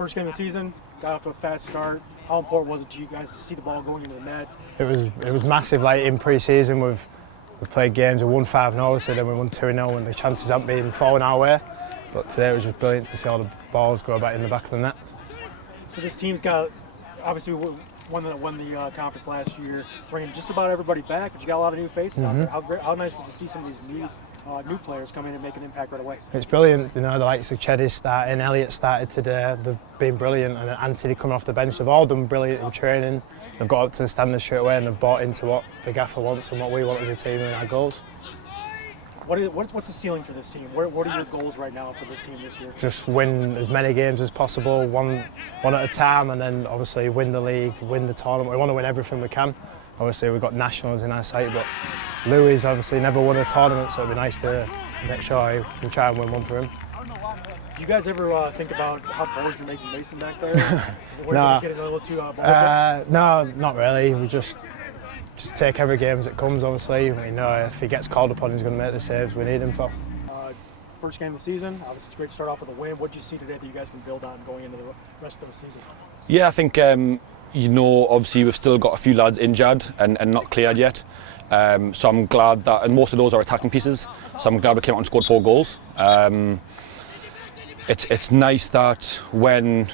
First game of the season, got off to a fast start. How important was it to you guys to see the ball going into the net? It was massive. Like in pre-season, we've played games, we won 5-0, so then we won 2-0, and the chances haven't been falling our way. But today it was just brilliant to see all the balls go back in the back of the net. So this team's got, obviously, won the conference last year, bringing just about everybody back, but you got a lot of new faces out there. How nice is it to see some of these new players come in and make an impact right away? It's brilliant, you know, the likes of Cheddy's starting, Elliot started today, they've been brilliant, and Anthony coming off the bench, they've all done brilliant in training. They've got up to the standard straight away and they've bought into what the gaffer wants and what we want as a team and our goals. What's the ceiling for this team? What are your goals right now for this team this year? Just win as many games as possible, one at a time, and then obviously win the league, win the tournament. We want to win everything we can. Obviously we've got nationals in our sight, but Louis obviously never won a tournament, so it'd be nice to make sure I can try and win one for him. Do you guys ever think about how bold you're making Mason back there? No. Getting a little too bold? No, not really. We just take every game as it comes, obviously. We know if he gets called upon, he's going to make the saves we need him for. First game of the season, obviously it's great to start off with a win. What did you see today that you guys can build on going into the rest of the season? Yeah, I think, obviously we've still got a few lads injured and not cleared yet. So I'm glad that, and most of those are attacking pieces, so I'm glad we came out and scored 4 goals. It's nice that when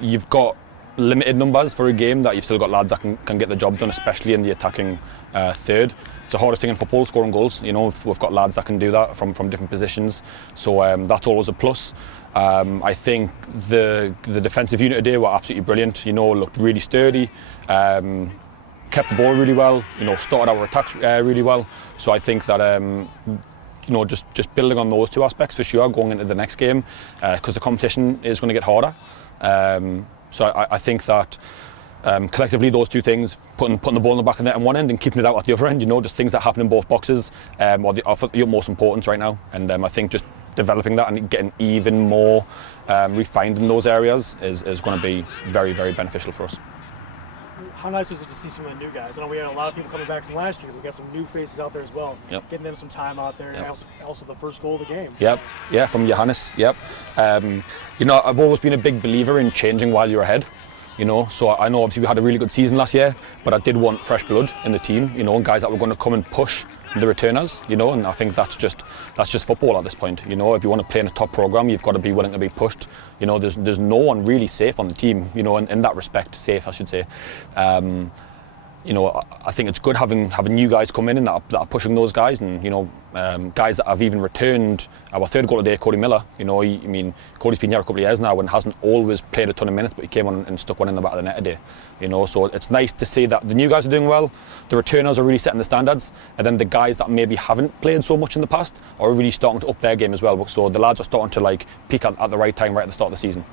you've got limited numbers for a game, that you've still got lads that can get the job done, especially in the attacking third. It's the hardest thing in football, scoring goals. You know, we've got lads that can do that from different positions, so that's always a plus. I think the defensive unit today were absolutely brilliant. You know, looked really sturdy, kept the ball really well. You know, started our attacks really well. So I think that just building on those 2 aspects for sure going into the next game, because the competition is going to get harder. So I think that collectively those 2 things, putting the ball in the back of the net on one end and keeping it out at the other end, you know, just things that happen in both boxes, are the utmost importance right now. And I think just developing that and getting even more refined in those areas is going to be very, very beneficial for us. How nice was it to see some of the new guys? I know we had a lot of people coming back from last year. We got some new faces out there as well. Yep. Getting them some time out there, and also the first goal of the game. Yep, yeah, from Johannes. Yep. You know, I've always been a big believer in changing while you're ahead. You know, so I know obviously we had a really good season last year, but I did want fresh blood in the team. You know, and guys that were going to come and push the returners. You know, and I think that's just football at this point. You know, if you want to play in a top program, you've got to be willing to be pushed. You know, there's no one really safe on the team. You know, in that respect, safe I should say. You know, I think it's good having new guys come in and that are pushing those guys, and you know, guys that have even returned. Our third goal today, Cody Miller. You know, Cody's been here a couple of years now and hasn't always played a ton of minutes, but he came on and stuck one in the back of the net today. You know, so it's nice to see that the new guys are doing well, the returners are really setting the standards, and then the guys that maybe haven't played so much in the past are really starting to up their game as well. So the lads are starting to like peak at the right time, right at the start of the season.